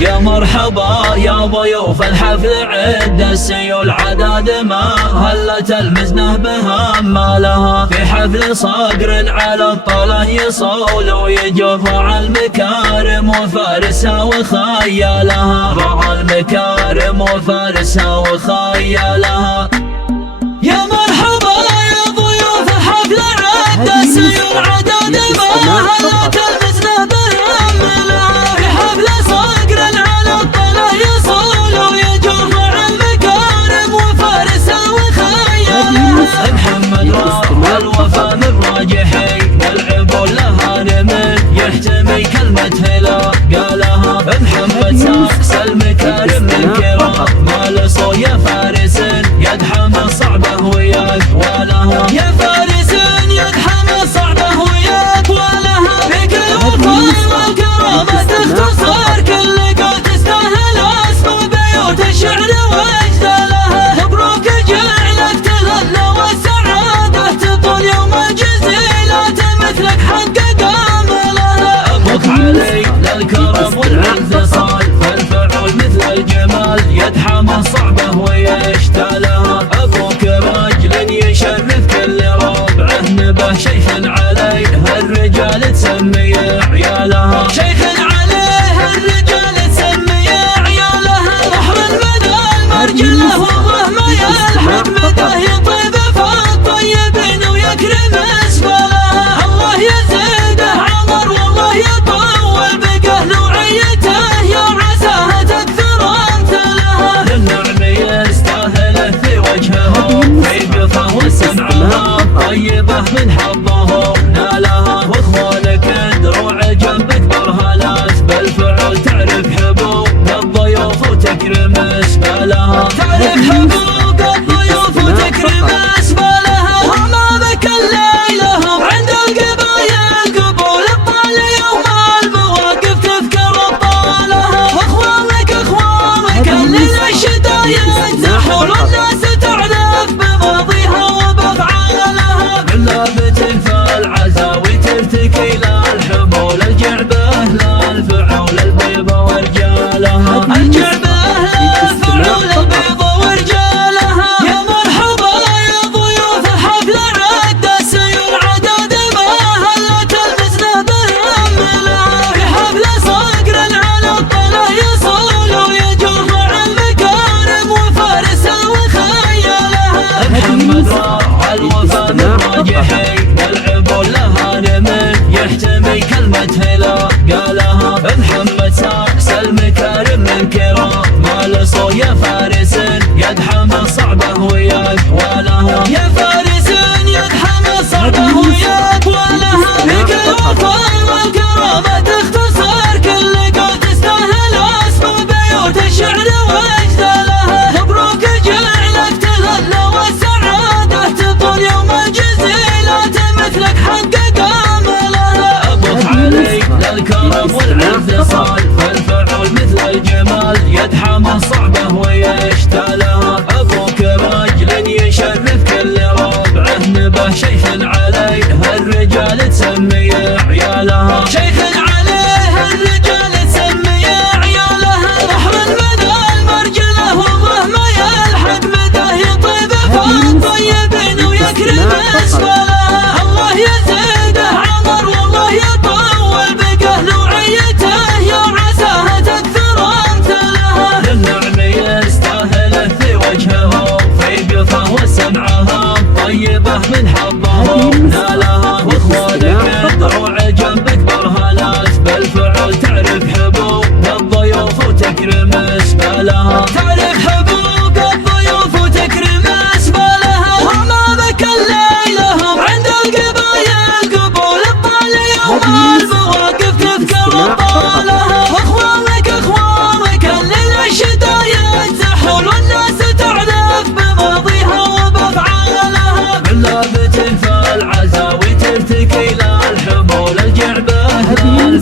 يا مرحبا يا ضيوف الحفل عد السيول عداد ما هلت المزنه بها ما لها في حفل صقر على الطله يصول ويجوف على المكارم وفارسها وخيالها رعى المكارم وفارسها وخيالها. يا مرحبا يا ضيوف الحفل عد السيول عداد ما هلت المزنه بها ما لها في حفل صقر على الطله يصول ويجوف على المكارم وفارسها وخيالها. محمد راح الوفا من راجحي والعبور لها نمل يحتمي كلمة هلا قالها. محمد ساس المكارم من كرام مالصو يا فارس يدحم صعبه وياك ولها. يا فارس يدحم صعبه وياك ولها. بك الوفا والكرامة تختصر كل قول تستاهل اسم بيوت الشعر واجزالها. مبروك جعلك تهنى والسعادة تطول يوم الجزيلات مثلك حقق املها. ابوك علي للكرم والعز صال فالفعول مثل الجمال يدحم صعبه ويشتالها. ابوك راجل يشرف كل ربعه نبه شيخ عليه الرجال تسمي عيالها. شيخ عليه الرجال تسمي عيالها. بحر المدى المرجله ومهما يلحق مداه يطيب فالطيبين ويكرم اسفلها. الله يزيده عمر والله يطول بقه نوعيته يا عساها تكثر امثالها. للنعم يستاهله في وجهه في قفه وسمعها طيبه من حظه نالها. واخوانك دروع جنبك برهلات بالفعل تعرف حبوب الضيوف وتكرم اسفلها. تعرف حبوب الضيوف وتكرم اسفلها. امامك الليله هم عند القبايل قبول الطالي يوم المواقف تذكر ابطالها. اخوانك اللي الشدايد زحول والناس تعرف بماضيها وبافعالها. قلابة فالعزاوي ترتكي للحمول الجعبه للفعول البيض ورجالها. الجعبه للفعول البيض ورجالها. يا مرحبا يا ضيوف الحفل عد السيول عداد ما هلت المزنه بالاملها. في حفل صقر على الطله يصول ويجوف على المكارم وفارسها وخيالها. محمد راح الوفا من راجحي والعبور لها نمل يحتمي كلمة هلا قالها. محمد ساس المكارم من كرام مالصو يا فارس يدحم صعبه وياك ولها. يا فارس يدحم صعبه وياك ولها. بك الوفا والكرامة تختصر كل قول تستاهل اسم بيوت الشعر واجزالها. مبروك جعلك تهنى والسعادة تطول يوم الجزيلات مثلك حقق املها. ابوك علي للكرم والعز صال فالفعول مثل الجمال يدحم صعبه ويشتالها. ابوك راجل يشرف كل ربعه نبه شيخ عليه الرجال تسمي عيالها. شيخ عليه الرجال تسمي عيالها. بحر المدى المرجله ومهما يلحق مداه يطيب فالطيبين ويكرم اسفلها. الله يزيده عمر والله يطول بقه نوعيته يا عساها تكثر امثالها. للنعم يستاهله في وجهه في قفه وسمعها طيبه من حظه نالها. واخوانك دروع جنبك برهلات بالفعل تعرف حبوب الضيوف وتكرم اسفلها. تعرف حبوب الضيوف وتكرم اسفلها. امامك الليله هم عند القبايل قبول الطالي يوم المواقف تذكر ابطالها. اخوانك اللي الشدايد زحول والناس تعرف بماضيها وبافعالها. قلابة فالعزاوي ترتكي للحمول الجعبه للفعول